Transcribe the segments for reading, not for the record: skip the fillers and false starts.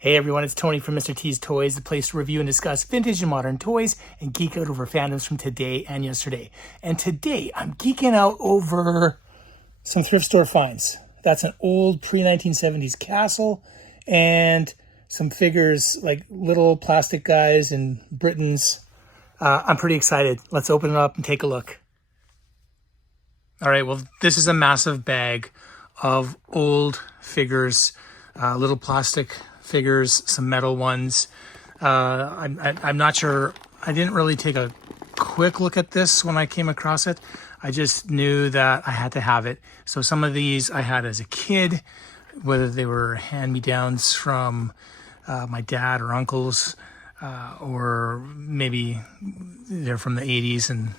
Hey everyone, it's Tony from Mr. T's Toys, the place to review and discuss vintage and modern toys and geek out over fandoms from today and yesterday. And today I'm geeking out over some thrift store finds. That's an old pre-1970s castle and some figures like little plastic guys and Britons. I'm pretty excited. Let's open it up and take a look. All right, well, this is a massive bag of old figures, little plastic figures, some metal ones. I'm not sure. I didn't really take a quick look at this when I came across it. I just knew that I had to have it. So some of these I had as a kid, whether they were hand-me-downs from my dad or uncles, or maybe they're from the 80s and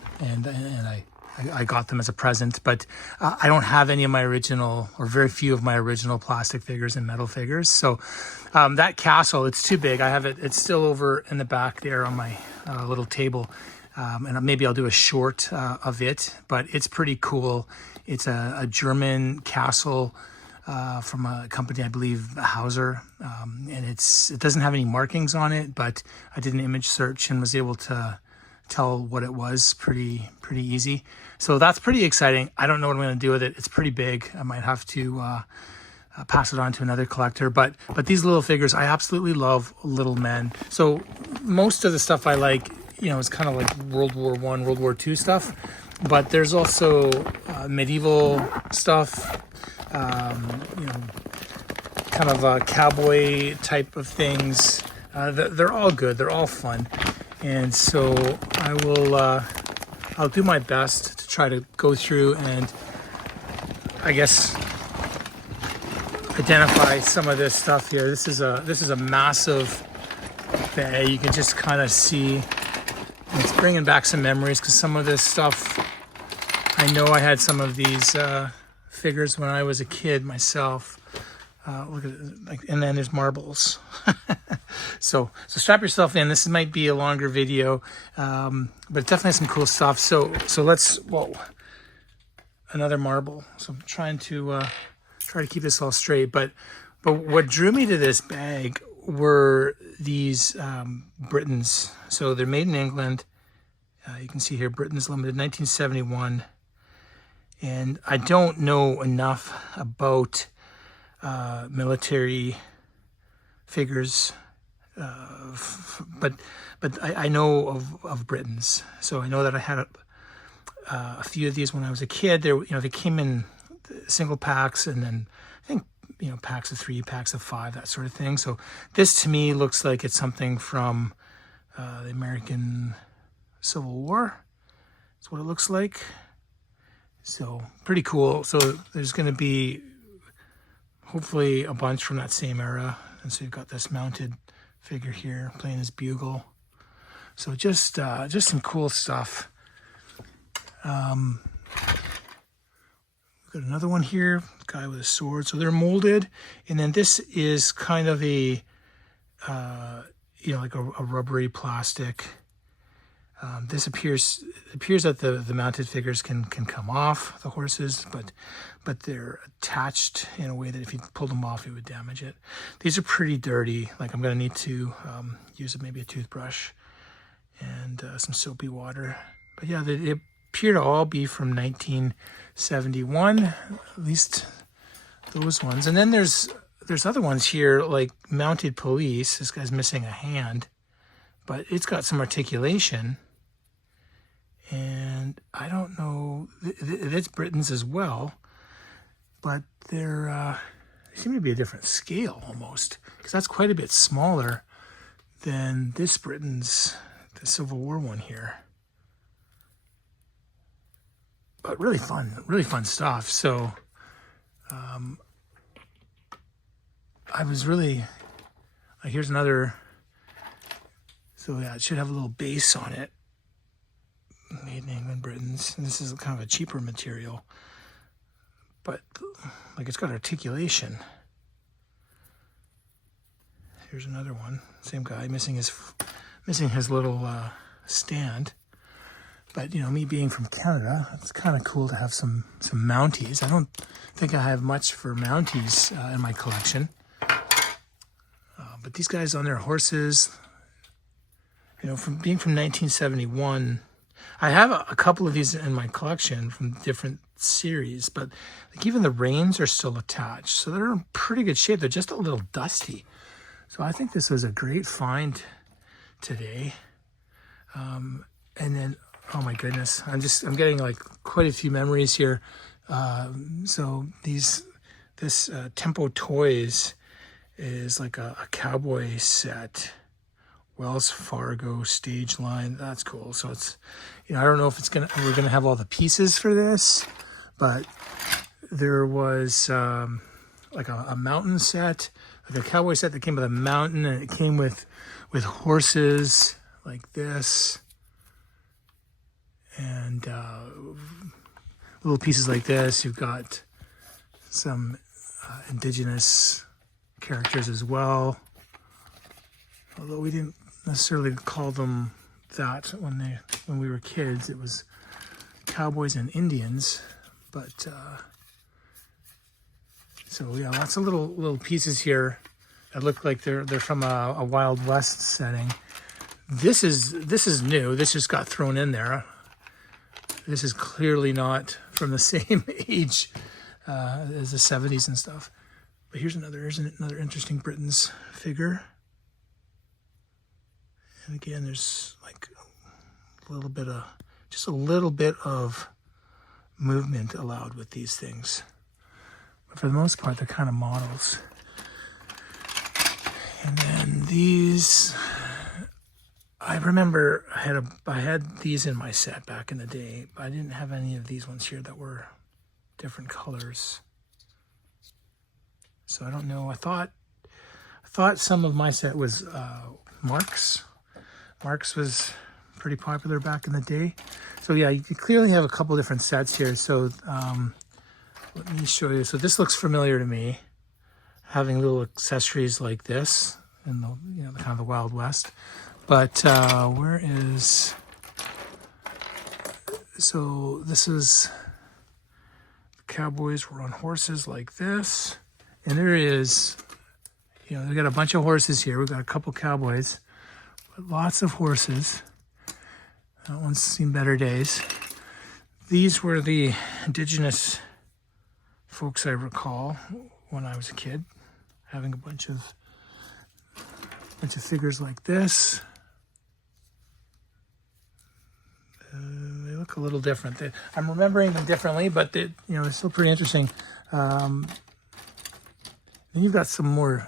I got them as a present, but I don't have any of my original, or very few of my original plastic figures and metal figures. So that castle, it's too big. I have it, it's still over in the back there on my little table. And maybe I'll do a short of it, but it's pretty cool. It's a German castle from a company, I believe, Hauser. And it doesn't have any markings on it, but I did an image search and was able to tell what it was pretty easy. So that's pretty exciting. I don't know what I'm going to do with it. It's pretty big. I might have to pass it on to another collector. But these little figures, I absolutely love little men. So most of the stuff I like, you know, is kind of like World War I, World War II stuff. But there's also medieval stuff, you know, kind of cowboy type of things. They're all good. They're all fun. And so I will, I'll do my best to try to go through and I guess identify some of this stuff here. This is a massive bag. You can just kind of see it's bringing back some memories because some of this stuff, I know I had some of these figures when I was a kid myself. Look at it, like, and then there's marbles. So strap yourself in. This might be a longer video, but it definitely has some cool stuff. So let's, whoa, another marble. So I'm trying to keep this all straight. But what drew me to this bag were these Britons. So they're made in England. You can see here, Britons Limited, 1971. And I don't know enough about military figures, but I know of Britons. So I know that I had a few of these when I was a kid. They came in single packs, and then I think, packs of 3, packs of 5, that sort of thing. So this to me looks like it's something from the American Civil War. That's what it looks like. So pretty cool. So there's going to be hopefully a bunch from that same era. And so you've got this mounted figure here playing his bugle. So just some cool stuff. We've got another one here, guy with a sword. So they're molded, and then this is kind of a like a rubbery plastic. This appears that the mounted figures can come off the horses, but they're attached in a way that if you pulled them off, it would damage it. These are pretty dirty. Like, I'm going to need to use maybe a toothbrush and some soapy water. But yeah, they appear to all be from 1971, at least those ones. And then there's other ones here, like mounted police. This guy's missing a hand, but it's got some articulation. And I don't know, it's Britons as well, but they seem to be a different scale almost, because that's quite a bit smaller than this Britons, the Civil War one here. But really fun stuff. So I was really, here's another, so yeah, it should have a little base on it. Made in England, Britons. And this is kind of a cheaper material, but like, it's got articulation. Here's another one, same guy, missing his little stand. But me being from Canada, it's kind of cool to have some Mounties. I don't think I have much for Mounties in my collection, But these guys on their horses, you know, from being from 1971, I have a couple of these in my collection from different series, but like even the reins are still attached. So they're in pretty good shape. They're just a little dusty. So I think this was a great find today. And then, oh my goodness, I'm getting like quite a few memories here. So this Tempo Toys is like a cowboy set. Wells Fargo stage line. That's cool. So it's, you know, I don't know if we're gonna have all the pieces for this, but there was like a mountain set, like a cowboy set that came with a mountain, and it came with horses like this, and little pieces like this. You've got some indigenous characters as well, although we didn't necessarily call them that when we were kids. It was cowboys and Indians, but so yeah, lots of little pieces here that look like they're from a Wild West setting. This is new. This just got thrown in there. This is clearly not from the same age as the 70s and stuff. But here's another interesting Britain's figure. And again, there's like just a little bit of movement allowed with these things. But for the most part, they're kind of models. And then these, I remember I had these in my set back in the day, but I didn't have any of these ones here that were different colors. So I don't know. I thought some of my set was Marx. Marx was pretty popular back in the day. So yeah, you could clearly have a couple different sets here. So let me show you. So this looks familiar to me, having little accessories like this in the, you know, kind of the Wild West. But where is, so this is, the cowboys were on horses like this. And there is, you know, we got a bunch of horses here. We've got a couple cowboys, but lots of horses. That one's seen better days. These were the indigenous folks I recall when I was a kid, having a bunch of figures like this. They look a little different. I'm remembering them differently, but you know, it's still pretty interesting. Then you've got some more,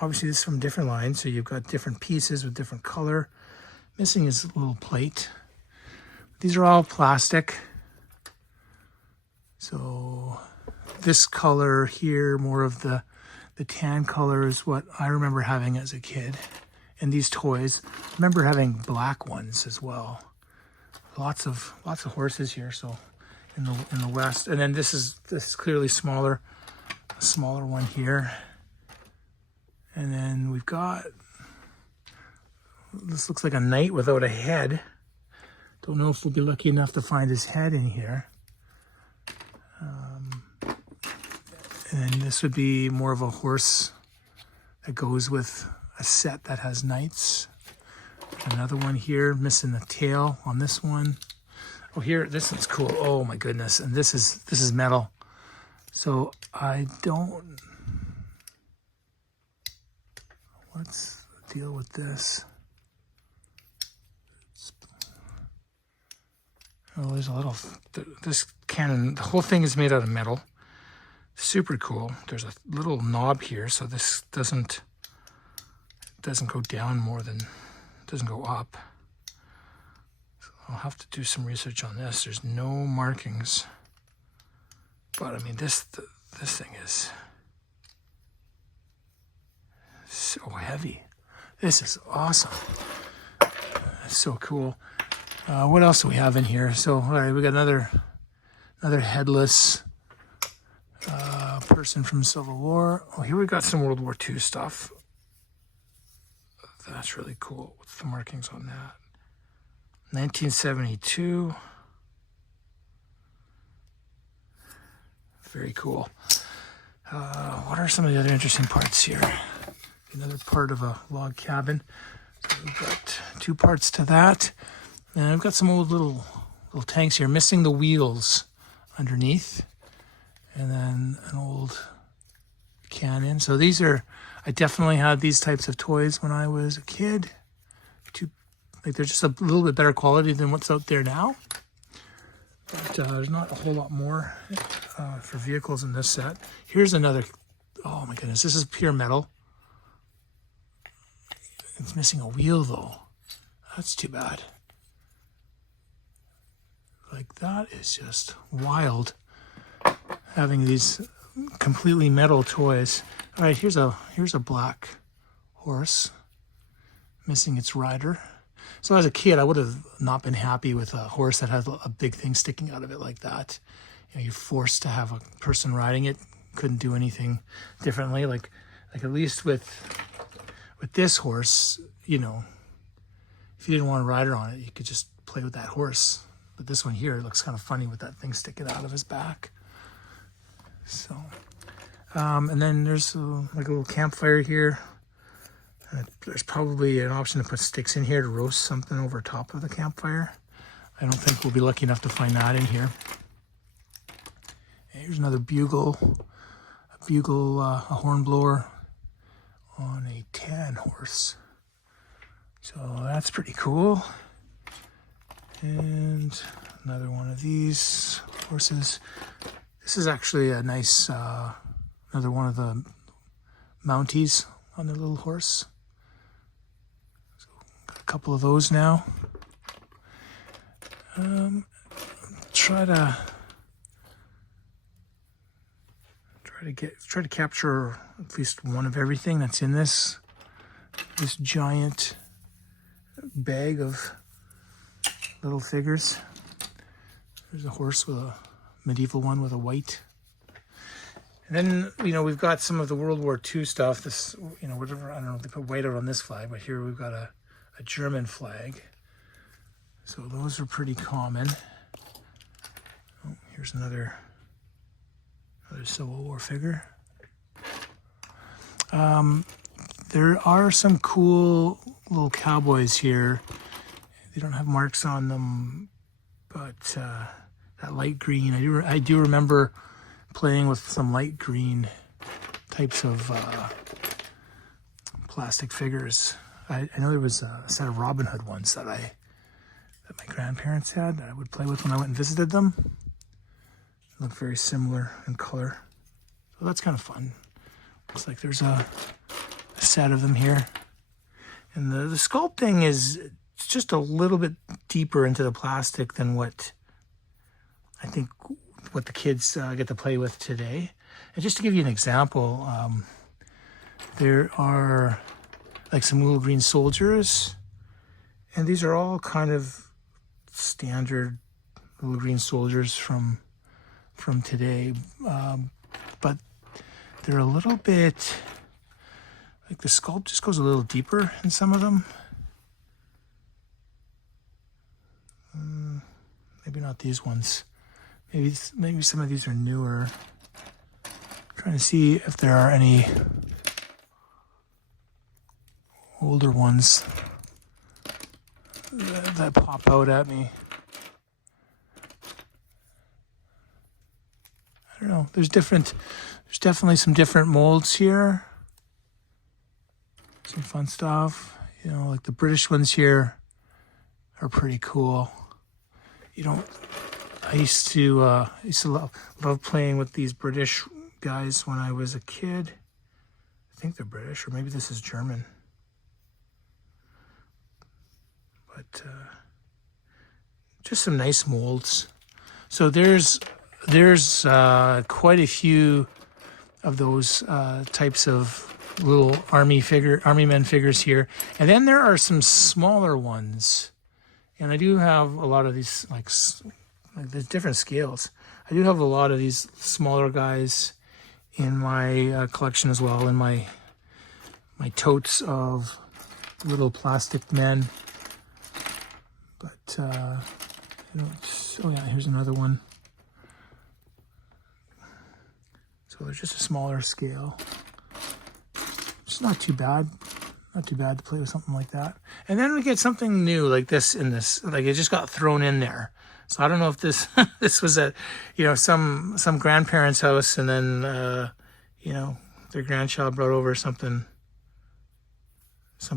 obviously this is from different lines, so you've got different pieces with different color. Missing is a little plate. These are all plastic. So this color here, more of the tan color, is what I remember having as a kid. And these toys, I remember having black ones as well. Lots of horses here, so in the West. And then this is clearly smaller. Smaller one here, and then we've got, this looks like a knight without a head. Don't know if we'll be lucky enough to find his head in here. And this would be more of a horse that goes with a set that has knights. Another one here, missing the tail on this one. Oh, here, this one's cool. Oh my goodness, and this is metal. So I don't, what's the deal with this? Oh, there's a little, this cannon, the whole thing is made out of metal. Super cool. There's a little knob here, so this doesn't go down more than, doesn't go up. So I'll have to do some research on this. There's no markings. But I mean, this thing is so heavy. This is awesome. That's so cool. What else do we have in here? So, all right, we got another headless person from Civil War. Oh, here we got some World War II stuff. That's really cool. What's the markings on that? 1972. Very cool. What are some of the other interesting parts here? Another part of a log cabin. So we've got 2 parts to that. And I've got some old little tanks here, missing the wheels underneath. And then an old cannon. So these are, I definitely had these types of toys when I was a kid. They're just a little bit better quality than what's out there now. But there's not a whole lot more for vehicles in this set. Here's another, oh my goodness, this is pure metal. It's missing a wheel though. That's too bad. Like, that is just wild, having these completely metal toys. All right, here's a black horse missing its rider. So as a kid, I would have not been happy with a horse that has a big thing sticking out of it like that. You know, you're forced to have a person riding it. Couldn't do anything differently. Like at least with this horse, you know, if you didn't want a rider on it, you could just play with that horse. But this one here looks kind of funny with that thing sticking out of his back. So, and then there's like a little campfire here. There's probably an option to put sticks in here to roast something over top of the campfire. I don't think we'll be lucky enough to find that in here. Here's another bugle, a horn blower on a tan horse. So that's pretty cool. And another one of these horses. This is actually a nice, another one of the Mounties on the little horse. So got a couple of those now. Try to capture at least one of everything that's in this giant bag of little figures. There's a horse with a medieval one with a white. And then, you know, we've got some of the World War II stuff. This, you know, whatever, I don't know if they put white out on this flag, but here we've got a German flag. So those are pretty common. Oh, here's another Civil War figure. There are some cool little cowboys here. They don't have marks on them, but that light green, I do remember playing with some light green types of plastic figures. I know there was a set of Robin Hood ones that my grandparents had that I would play with when I went and visited them. They look very similar in color, so that's kind of fun. Looks like there's a set of them here, and the sculpting is just a little bit deeper into the plastic than what I think what the kids get to play with today. And just to give you an example, there are like some little green soldiers, and these are all kind of standard little green soldiers from today, but they're a little bit like the sculpt just goes a little deeper in some of them. Maybe not these ones. Maybe some of these are newer. I'm trying to see if there are any older ones that pop out at me. I don't know. There's definitely some different molds here. Some fun stuff. You know, like the British ones here are pretty cool. You don't. I used to love playing with these British guys when I was a kid. I think they're British, or maybe this is German. But just some nice molds. So there's quite a few of those types of little army men figures here, and then there are some smaller ones. And I do have a lot of these, like there's different scales. I do have a lot of these smaller guys in my collection as well, in my totes of little plastic men. But, oh yeah, here's another one. So there's just a smaller scale. It's not too bad. Not too bad to play with something like that. And then we get something new like this in this, like it just got thrown in there. So I don't know if this this was at, you know, some grandparents' house, and then you know, their grandchild brought over something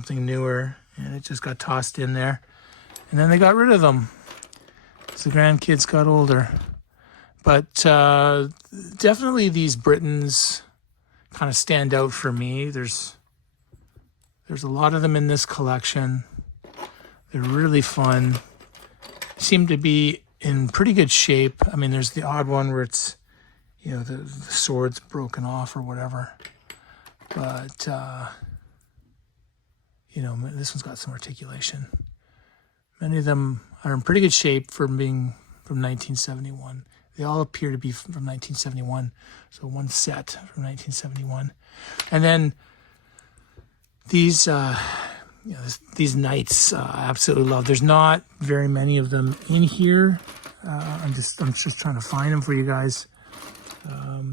newer, and it just got tossed in there. And then they got rid of them as the grandkids got older. But definitely these Britons kind of stand out for me. There's a lot of them in this collection. They're really fun. Seem to be in pretty good shape. I mean, there's the odd one where it's, you know, the sword's broken off or whatever. But, you know, this one's got some articulation. Many of them are in pretty good shape for being from 1971. They all appear to be from 1971. So one set from 1971. And then these, you know, these knights, I absolutely love. There's not very many of them in here. I'm just trying to find them for you guys.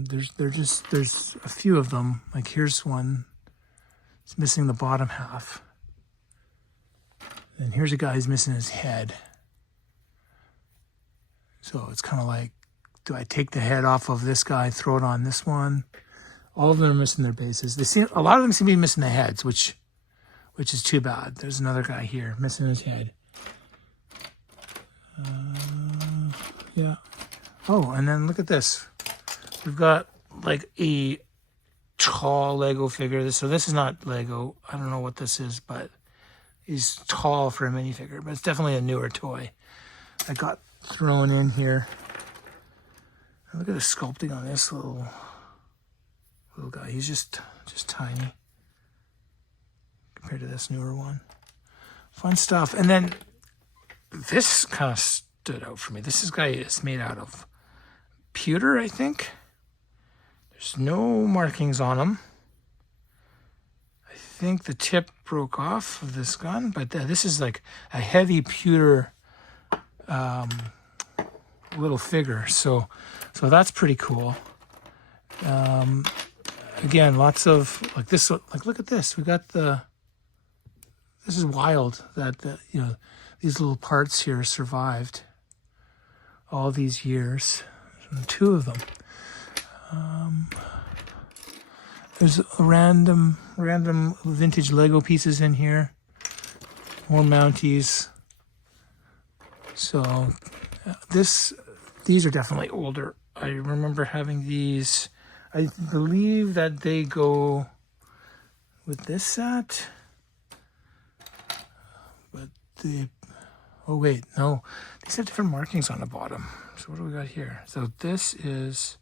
There's a few of them. Like here's one. It's missing the bottom half. And here's a guy who's missing his head. So it's kind of like, do I take the head off of this guy, throw it on this one? All of them are missing their bases. A lot of them seem to be missing the heads, which is too bad. There's another guy here missing his head. Yeah. Oh, and then look at this. We've got like a tall Lego figure. So this is not Lego. I don't know what this is, but he's tall for a minifigure. But it's definitely a newer toy. I got thrown in here. Look at the sculpting on this little guy. He's just tiny compared to this newer one. Fun stuff. And then this kind of stood out for me. This guy is made out of pewter, I think. There's no markings on him. I think the tip broke off of this gun, but this is like a heavy pewter little figure. So that's pretty cool. Again, lots of like this. Like look at this. We got this is wild that you know, these little parts here survived all these years. There's two of them. There's a random vintage Lego pieces in here. More Mounties. So these are definitely older. I remember having these. I believe that they go with this set. But oh wait, no. These have different markings on the bottom. So what do we got here? So this is,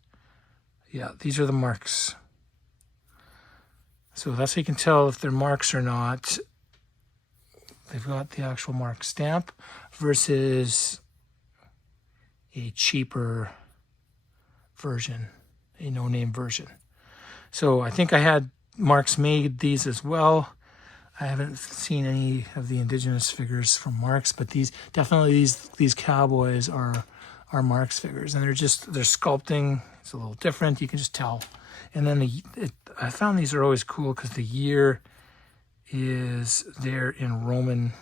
yeah, these are the Marx. So that's how you can tell if they're Marx or not. They've got the actual Marx stamp versus a cheaper version, a no-name version. So I think I had Marx made these as well. I haven't seen any of the indigenous figures from Marx, but these cowboys are Marx figures, and they're sculpting. It's a little different. You can just tell. And then I found these are always cool because the year is there in Roman,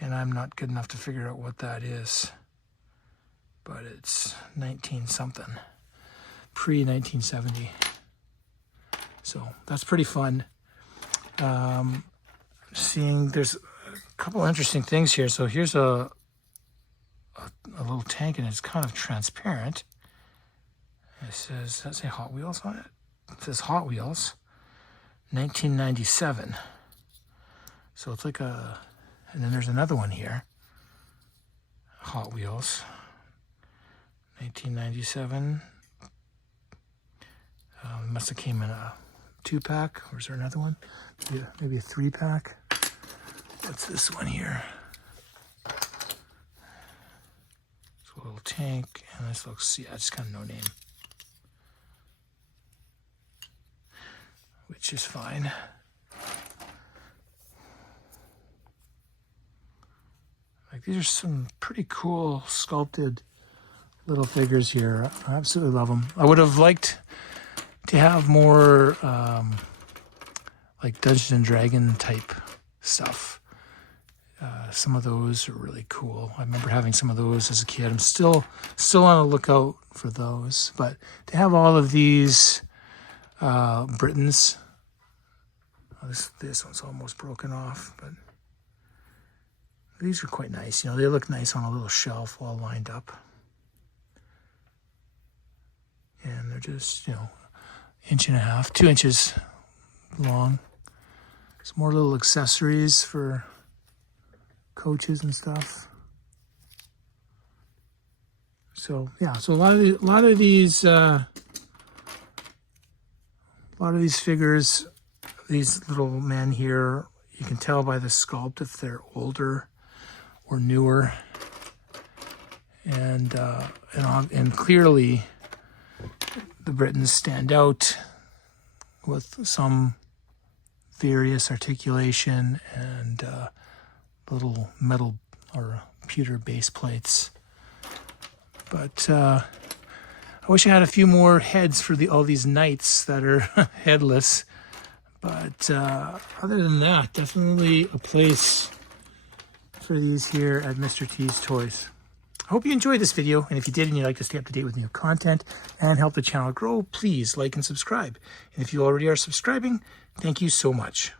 and I'm not good enough to figure out what that is, but it's 19 something, pre-1970. So that's pretty fun. Seeing there's a couple interesting things here. So here's a little tank, and it's kind of transparent. It says, does that say Hot Wheels on it? It says Hot Wheels, 1997. So it's like and then there's another one here. Hot Wheels, 1997. It must have came in a 2-pack, or is there another one? Maybe a 3-pack. What's this one here? It's a little tank, and this looks, yeah, it's kind of no name, which is fine. Like, these are some pretty cool sculpted little figures here. I absolutely love them. I would have liked to have more like Dungeons and Dragon type stuff. Some of those are really cool. I remember having some of those as a kid. I'm still on the lookout for those. But to have all of these Britons, this one's almost broken off, but these are quite nice. You know, they look nice on a little shelf all lined up. And they're just, you know, 1.5 inches, 2 inches long. Some more little accessories for coaches and stuff. So yeah, so a lot of these figures, these little men here, you can tell by the sculpt if they're older or newer, and clearly the Britons stand out with some various articulation and little metal or pewter base plates. But I wish I had a few more heads for all these knights that are headless. But other than that, definitely a place for these here at Mr. T's Toys. I hope you enjoyed this video, and if you did and you'd like to stay up to date with new content and help the channel grow, please like and subscribe. And if you already are subscribing, thank you so much.